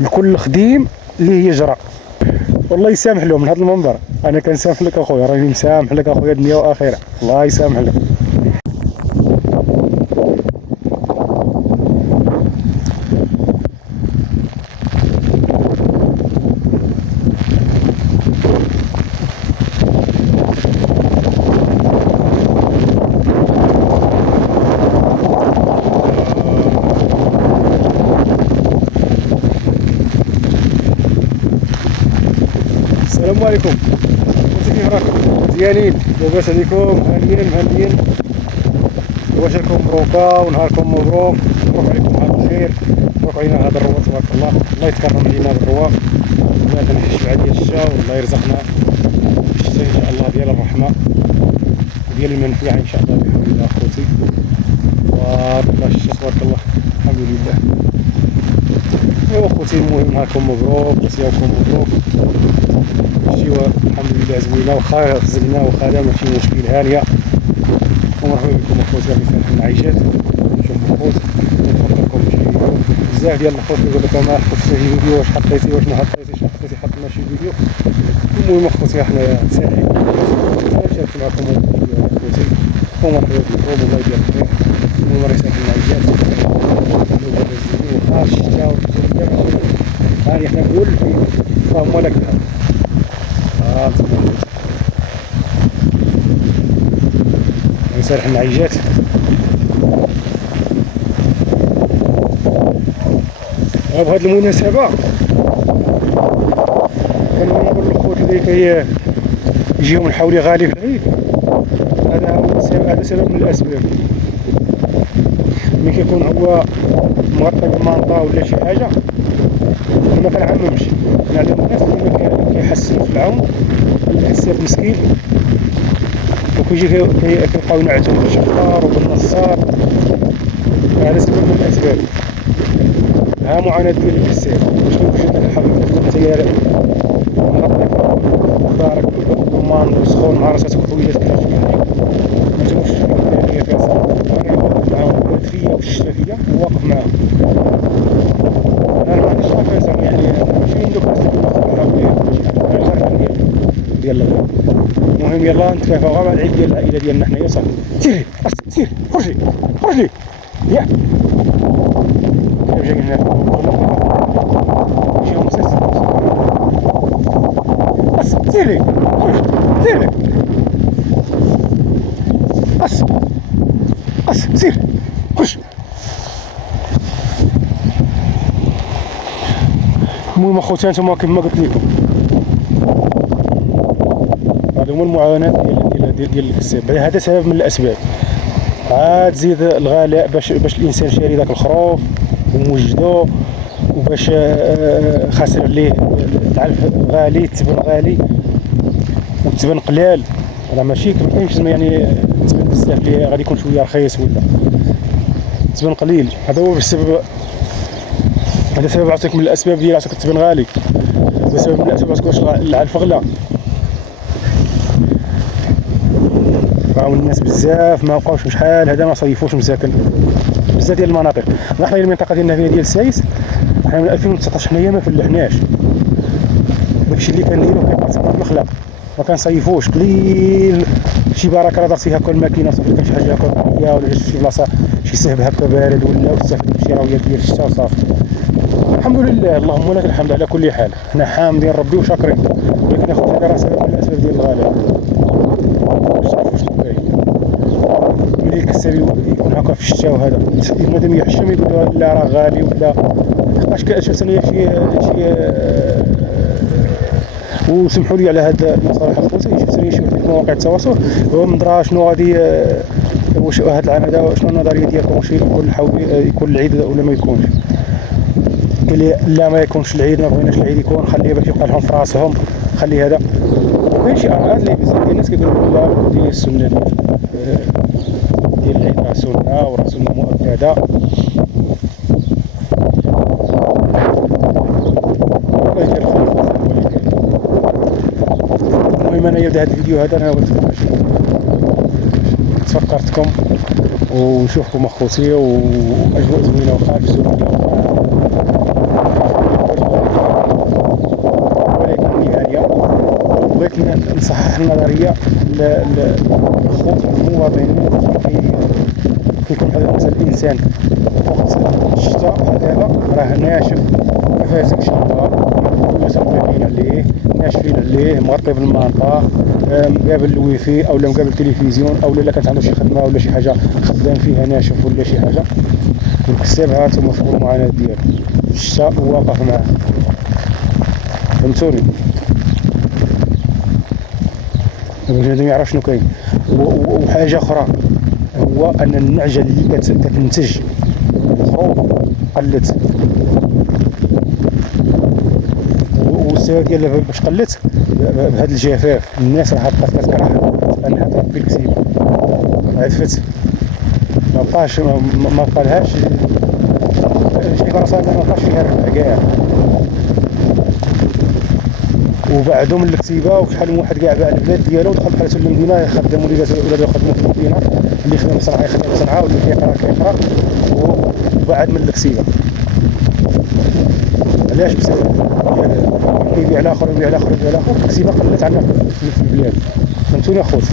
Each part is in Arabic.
لكل خديم اللي يجرى. والله يسامح لهم من هذا المنبر، انا كنسامح لك اخويا، راني مسامح لك اخويا دنيا واخره، الله يسامح لك. السلام عليكم، كيف راكم؟ مزيانين؟ لاباس عليكم؟ مهنيين واش راكم؟ مبروكه ونهاركم مبروك عليكم هذا الخير، مبروك علينا هذا الرواق تبارك الله، الله يتكرم علينا هذا الرواق، الله تنحي الشبعه ديال الشتاء والله يرزقنا الشتاء ان شاء الله ديال الرحمه وديال المنفعه ان شاء الله بحول الله اخوتي. بارك الله الشتاء تبارك الله، الحمد لله. ايوا اخوتي، المهم نهاركم مبروك، صيامكم مبروك، الشتاء الحمد لله زوينه، واخا خزقنا واخا لا ماشي مشكل، هانيه. ومرحبا بكم اخوتي في فرح المعيشات. شوف الخوت نفكركم بشي فيديو، بزاف ديال الخوت كيقول لك ما حطيتش شي فيديو، واش حطيتي واش ما حطيتيش، حط لنا شي فيديو. المهم اخوتي حنايا ساعدين نشارك معكم هذا الفيديو اخوتي، ومرحبا بكم والله يدير الخير. المهم راه يسعد المعيشات واخا الشتاء والزرقاء هاني حنا نقول فهم لك نسرح المعيجات. وبهذه المناسبة كنقول للخوت اللي كيجيو من حولي غالي في العيد، هذا سبب من الأسباب. ملي كيكون هو مغطى بالمانطا ولا شي حاجة ما كنعممش، كنعلم الناس اللي كيحسن في العون، الحساب مسكين وكيجي كيبقاو ينعتو بالشفار وبالنصار. هذا سبب من الاسباب. ها معاناة ديال الحساب، باش كيوجد لك الحقيقة نتايا دارك ضمان وسخون مع راساتك وحويلات كتجي متمش هي فيها صافي، معاهم الفيا والشرفية واقف معاهم. انا ما عنديش رافع يعني ماشي من دوك الناس ديال الغرب. المهم يلا نتكافاو غير مع العيد ديال العائله ديالنا حنايا صافي. سيري سير خرجي يا كيف جاي هنا شي مسلسل بس سيري بس سير خش. المهم اخوتي انتم كما قلت لكم هذا هو المعاناة ديال الحساب، هذا سبب من الاسباب. عاد تزيد الغلاء باش الانسان شاري داك الخروف وموجدو، وباش خاسر عليه العلف غالي، التبن غالي والتبن قلال. راه ماشي كاينش يعني التبن بزاف اللي غادي يكون شويه رخيص ولا التبن قليل. هذا هو السبب، هذا سبب عطيك من الاسباب ديال عطيك التبن غالي، هذا سبب من الاسباب عطيك واش العلف غلا. فهاو الناس بزاف ما بقاوش شحال هذا ما صيفوش مساكن بزاف ديال المناطق. حنا المنطقه ديالنا هنا ديال السايس، حنا من 2019 حنايا ما فلحناش. داكشي اللي كنديرو كيبقى تما مخلق، ما كنصيفوش، قليل شي بركه راه درتي هكا الماكينه صافي، كان شي حاجه هكا فيها ولا شي بلاصه شي سهب هكا بارد ولا وتستافد بشي راويه ديال الشتا وصافي. الحمد لله، اللهم لك الحمد على كل حال، حنا حامدين ربي وشاكرين. ولكن اخوتي هذا راه سبب من الاسباب ديال الغلاء. ملي الكساب يكون هكا في الشتا وهذا مادام يحشم يقولوا لا راه غالي ولا اش شفت انا شي وسمحوا لي على هذا المصطلح الخصوصي. شفت انا شي وحده في مواقع التواصل هو من درا شنو غادي واش هذا العام هذا شنو النظريه ديالكم، واش يكون يكون العيد ولا ما يكونش؟ قال لي لا ما يكونش العيد، ما بغيناش العيد يكون، خليه باش يبقى لهم في راسهم، خلي هذا. وكاين شي اراء اللي بزاف ديال الناس كيقولوا لا ديال السنه ديال العيد راه سنه وراه سنه مؤكده. الله يجعل خير. المهم انا يبدا هذا الفيديو هذا انا تفكرتكم ونشوفكم اخوتي واجواء زوينه وخارج زوينه نصحح النظريه للخوف المواطنين كيكون هذا مثلا الانسان وقت الشتاء هذا راه ناشف ما فازكش هو مسافرين عليه ناشفين عليه مغطي بالمانطا مقابل الويفي او مقابل التلفزيون او الا كانت عنده شي خدمه ولا شي حاجه خدام فيها ناشف ولا شي حاجه والكساب ها نتوما شوفوا المعاناه ديالو في الشتاء واقف معاه فهمتوني. بنادم يعرف شنو كاين. وحاجه اخرى هو ان النعجه اللي كتنتج الخروف قلت والسبب ديالها باش قلت بهذا الجفاف الناس راه بقات كتكره انها تربي الكسيبه عرفت ما بقالهاش شي فرصه ما بقاش فيها الربح كاع وبعدوا من الكتيبه وشحال من واحد كاع باع البلاد ديالو ودخل بحال المدينه يخدم ولادو يخدموا في المدينه اللي يخدم صنعاء يخدم صنعاء واللي كيقرا وبعد من الكتيبه. علاش؟ بسبب كيبيع الاخر ويبيع الاخر ويبيع الاخر الكتيبه قلت عندنا في البلاد. فهمتوني اخوتي؟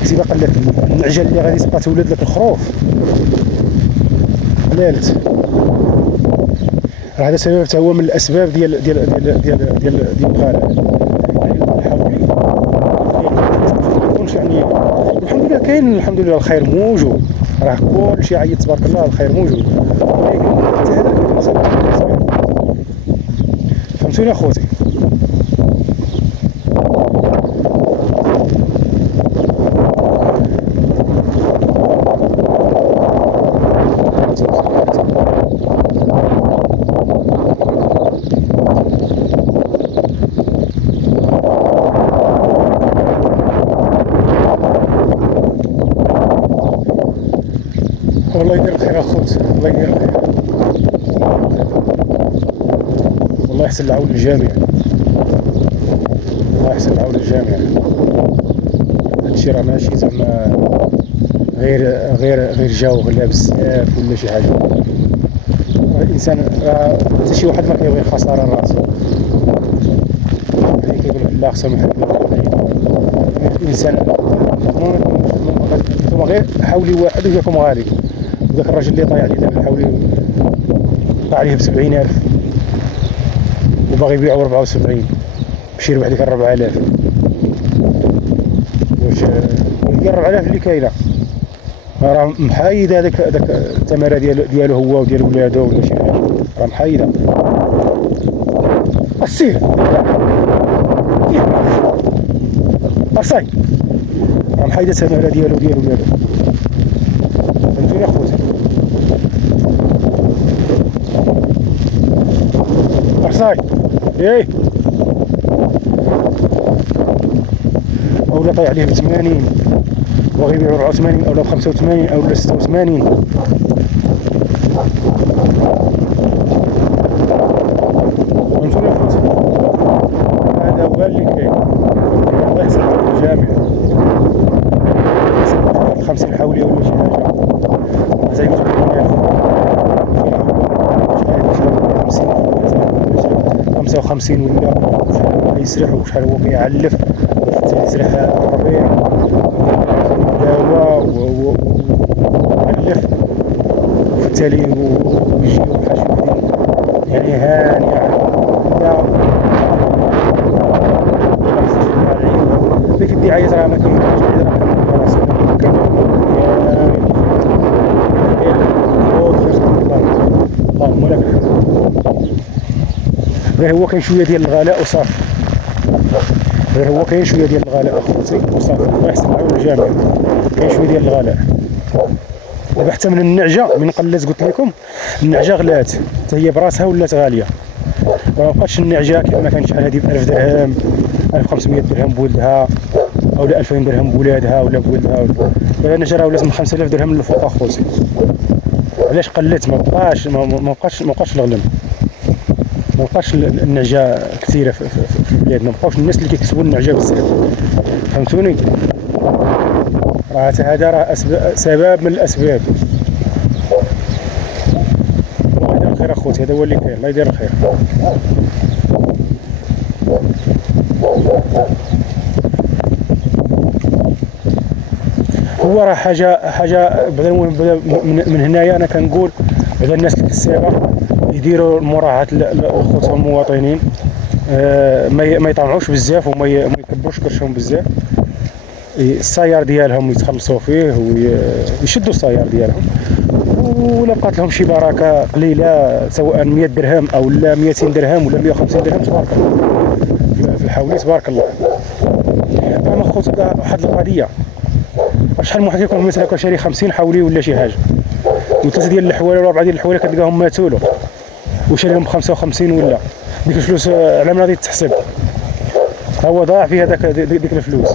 الكتيبه قلت النعجه اللي غادي تبقى تولد لك الخروف قلالت. هذا سبب حتى هو من الاسباب ديال الغلاء. الحولي ما يكونش يعني الحمد لله كاين الحمد لله الخير موجود راه كلشي عيط تبارك الله الخير موجود ولكن حتى هذا كيكون سبب من الاسباب. فهمتوني اخوتي؟ والله يدير الخير اخوت الله يدير الخير والله يحسن العون للجميع الله يحسن العون للجميع. هادشي راه ماشي زعما غير جا وغلا بزاف ولا شي حاجه. الانسان حتى شي واحد ما كيبغي خساره راسو اللي كيقول لك لا خصهم يحلوا الانسان ثم غير حولي واحد وجاكم غالي ذاك الراجل اللي طايح عليه داك الحولي طاح عليه ب70,000 وباغي يبيعو 74 باش يربح ديك 4000. واش هي 4000 اللي كاينه راه محايده هذاك الثمره ديالو هو وديال ولادو ولا شي حاجه راه محايده. السير اصاي راه محايده الثمره ديالو وديال ولادو. فهمتوني اخوتي؟ اصاي ايه اولا طايح عليه ب80 بغا يبيعو 84 اولا ب85 اولا 86. فهمتوني اخوتي؟ هذا هو اللي كاين. الله يحسن الجامع 50 حولي ولا شي حاجه زي ما تقولوا 55 ولا شحال يسرح وشحال هو كيعلف يسرح الربيع داوا وعلف وفي التالي ويجيو بحال شي وحدين يعني هانيه ديك الدعايات راه ما كايناش اللهم لك غير هو كاين شويه ديال الغلاء وصافي. غير هو كاين شويه ديال الغلاء اخوتي وصافي. الله يحسن العون الجميع. كاين شويه ديال الغلاء دابا حتى من النعجه من قلات قلت لكم النعجه غلات حتى هي براسها ولات غاليه. ما بقاتش النعجه كما كانت شحال هذه ب 1000 درهم 1500 درهم بولدها او 2000 درهم بولادها ولا بولدها. النعجه راه ولات من 5000 درهم للفوق اخوتي. علاش قلت؟ ما بقاش الغنم ما بقاش النعجه كثيره في البلاد. ما بقاوش الناس اللي كيكسبوا النعجه بزاف. فهمتوني؟ راه هذا راه سبب من الاسباب. الله يدير الخير اخوتي. هذا هو اللي كاين. الله يدير الخير. هو راه حاجه بعدا من هنايا انا كنقول بعدا الناس الكسابه يديروا مراعاه لخوتهم المواطنين، ما يطمعوش بزاف وما يكبروش كرشهم بزاف. السيار ديالهم يتخلصوا فيه ويشدوا السيار ديالهم، ولا بقات لهم شي بركه قليله سواء 100 درهم او لا 200 درهم ولا 150 درهم تبارك الله في الحولي تبارك الله. انا خوت واحد القضيه، شحال من واحد يكون مثلا كان شاري 50 حولي ولا شي حاجه، وثلاثه ديال الحواله ولا اربعه ديال الحواله كتلقاهم ماتوا له وشاريهم ب 55 ولا ديك الفلوس على من غادي تحسب؟ هو ضاع في هذاك ديك الفلوس.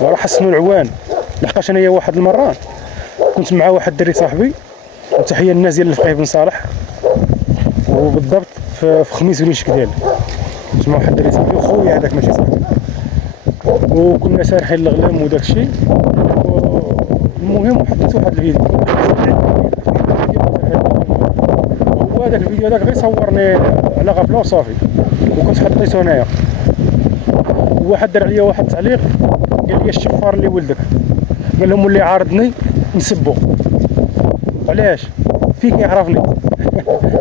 وراه حسنوا العوان. لحقاش انايا واحد المره كنت مع واحد الدري صاحبي، وتحيه للناس ديال الفقيه بن صالح، وبالضبط في خميس بن شكدال كنت مع واحد الدري صاحبي وخويا هذاك ماشي صاحبي، وكنا سارحين الغلام وداك الشيء. المهم حطيت واحد الفيديو، وهذاك الفيديو هذاك غير صورني على غفله وصافي، وكنت حطيته هنايا. واحد دار عليا واحد التعليق قال لي الشفار اللي ولدك، قال لهم اللي عارضني نسبو. علاش؟ فيك يعرفني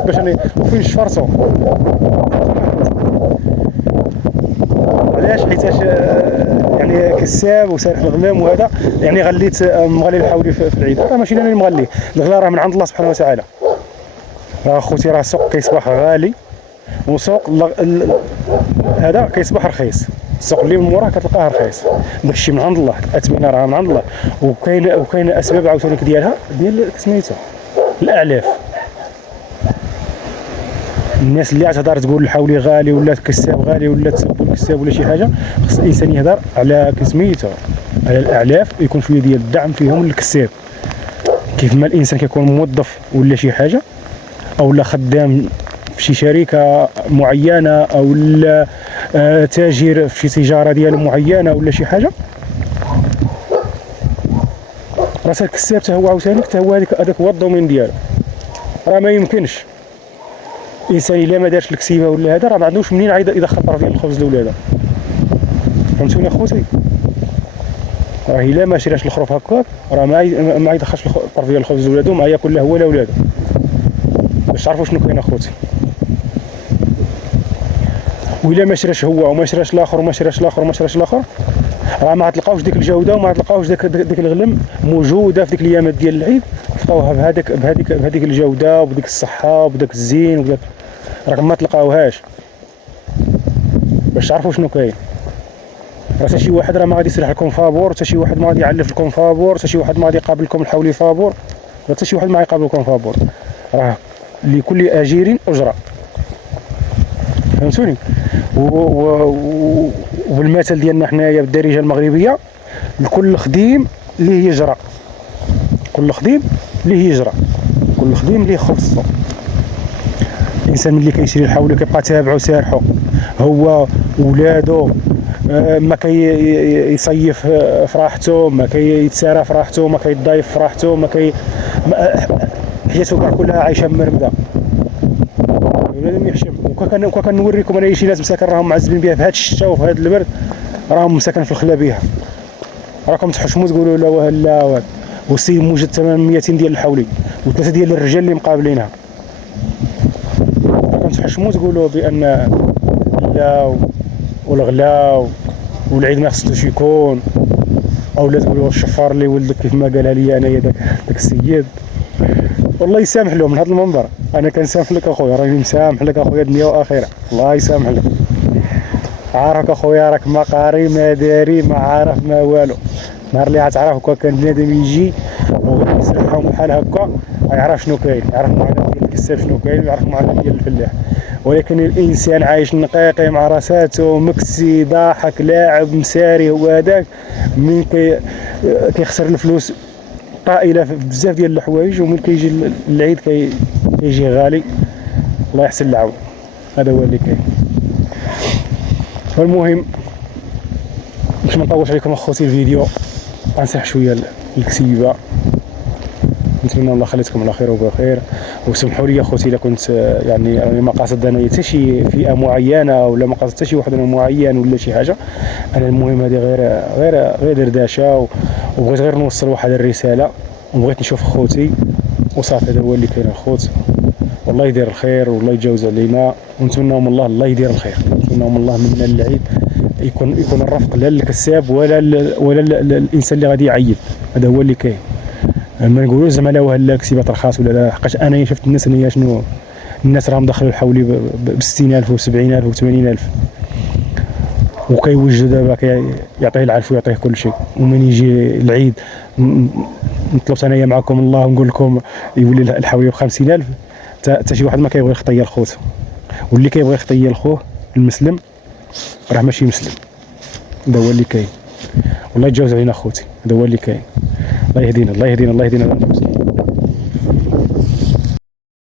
باش انا وفين شفرتو؟ علاش؟ حيتاش يعني كساب وسارح الغلام وهذا، يعني غليت مغلي الحولي في العيد. راه ماشي انا اللي مغلي، الغلا راه من عند الله سبحانه وتعالى. راه خوتي راه السوق كيصبح غالي، وسوق هذا كيصبح رخيص. السوق اللي من موراه كتلقاه رخيص، داكشي من عند الله، الاثمنه راه من عند الله. وكاين اسباب عاوتاني ديالها ديال سميتو الاعلاف. الناس اللي عتهضر تقول الحولي غالي ولا الكساب غالي ولا تسبوا الكساب ولا شي حاجه، خص الانسان يهضر على سميتو على الاعلاف، يكون شويه ديال الدعم فيهم للكساب. كيف ما الانسان كيكون موظف ولا شي حاجه او لا خدام في شي شركه معينه او لا تاجر في شي تجاره ديالو معينه ولا شي حاجه، راه الكساب حتى هو عاوتاني حتى هو هذاك هو الدومين ديالو. راه ما يمكنش الانسان الا ما دارش الكسيبه ولا هذا راه ما عندوش منين عايد يدخل طرف ديال الخبز لولاده. فهمتوني اخوتي؟ راه الا ما شراش الخروف هكاك راه ما يدخلش طرف ديال الخبز لولادو، ما ياكل لا هو لا ولادو. باش تعرفوا شنو كاين اخوتي. وإلا ما شراش هو وما شراش الاخر وما شراش الاخر وما شراش الاخر، راه ما غتلقاوش ديك الجوده وما غتلقاوش ديك الغلم موجوده في ديك الايامات ديال العيد، تلقاوها بهذيك الجوده وبديك الصحه وبداك الزين وبداك، راكم ما تلقاوهاش. باش تعرفوا شنو كاين. راه حتى شي واحد راه ما غادي يسرح لكم فابور، حتى شي واحد ما غادي يعلف لكم فابور، حتى شي واحد ما غادي يقابل لكم الحولي فابور، حتى شي واحد ما غيقابل لكم فابور. راه لكل اجير اجره. فهمتوني؟ وبالمثل ديالنا حنايا بالدارجه المغربيه، لكل خديم ليه يجرى، كل خديم ليه يجرى، كل خديم ليه خصو. الانسان ملي كيشري الحولي كيبقى تابعو سارحو هو ولادو، ما كيصيف فرحته، ما كيتسارى فرحته، ما كيضايف فرحته، حياته كاع كلها عايشه مرمده. بنادم يحشم. وكان نوريكم انا شي ناس مساكن راهم معذبين بها في هذا الشتا وفي هذا البرد، راهم مساكن في الخلا بها. راكم تحشموا تقولوا لا وهلا والسيد موجد ثمن 200 ديال الحولي وثلاثه ديال الرجال اللي مقابلينها. راكم تحشموا تقولوا بان لا والغلا والعيد ما خصوش يكون، او لا تقولوا الشفار اللي ولدك كيف ما قالها لي انايا داك السيد. والله يسامح لهم من هذا المنبر، انا كنسامح لك اخويا، راني مسامح لك اخويا دنيا واخره، الله يسامح لك. عارفك اخويا راك ما قاري ما داري ما عارف ما والو. نهار اللي غتعرف هكا كان بنادم يجي وغير يسرحهم بحال هكا يعرف شنو كاين، يعرف معاناه ديال الكساب شنو كاين، ويعرف معاناه ديال الفلاح. ولكن الانسان عايش نقيقي مع راساتو مكسي ضاحك لاعب مساري، هو هذاك من كيخسر الفلوس طائله بزاف ديال الحوايج، ومن كيجي العيد كيجي غالي. الله يحسن العون. هذا هو اللي كاين. والمهم باش ما نطولش عليكم اخوتي الفيديو، غنسرح شويه الكسيبه نتمنى الله خليتكم على خير وبخير. وسمحوا لي اخوتي الا كنت يعني ما قاصد انا حتى شي فئه معينه ولا ما قاصد حتى شي واحد معين ولا شي حاجه. انا المهم هذه غير دردشه وبغيت غير نوصل واحد الرساله وبغيت نشوف خوتي وصافي. هذا هو اللي كاين الخوت. والله يدير الخير والله يتجاوز علينا ونتمناهم الله يدير الخير. نتمناهم الله منا العيد يكون الرفق لا للكساب ولا الانسان اللي غادي يعيد. هذا هو اللي كاين. ما نقولوش زعما لا لا كسبات رخاص ولا لا، حقاش انا شفت الناس اللي شنو الناس راهم دخلوا حولي ب 60000 و 70000 و 80000 وكيوجد دابا يعطيه العافيه ويعطيه كل شيء. ومن يجي العيد نطلب ثانيه معكم الله ونقول لكم يولي الحولي ب 50000. حتى شي واحد ما كيبغي يخطي الخوت، واللي كيبغي يخطي لخوه المسلم راه ماشي مسلم. هذا هو اللي كاين. والله يتجاوز علينا خوتي. هذا هو اللي كاين. الله يهدينا الله يهدينا الله يهدينا.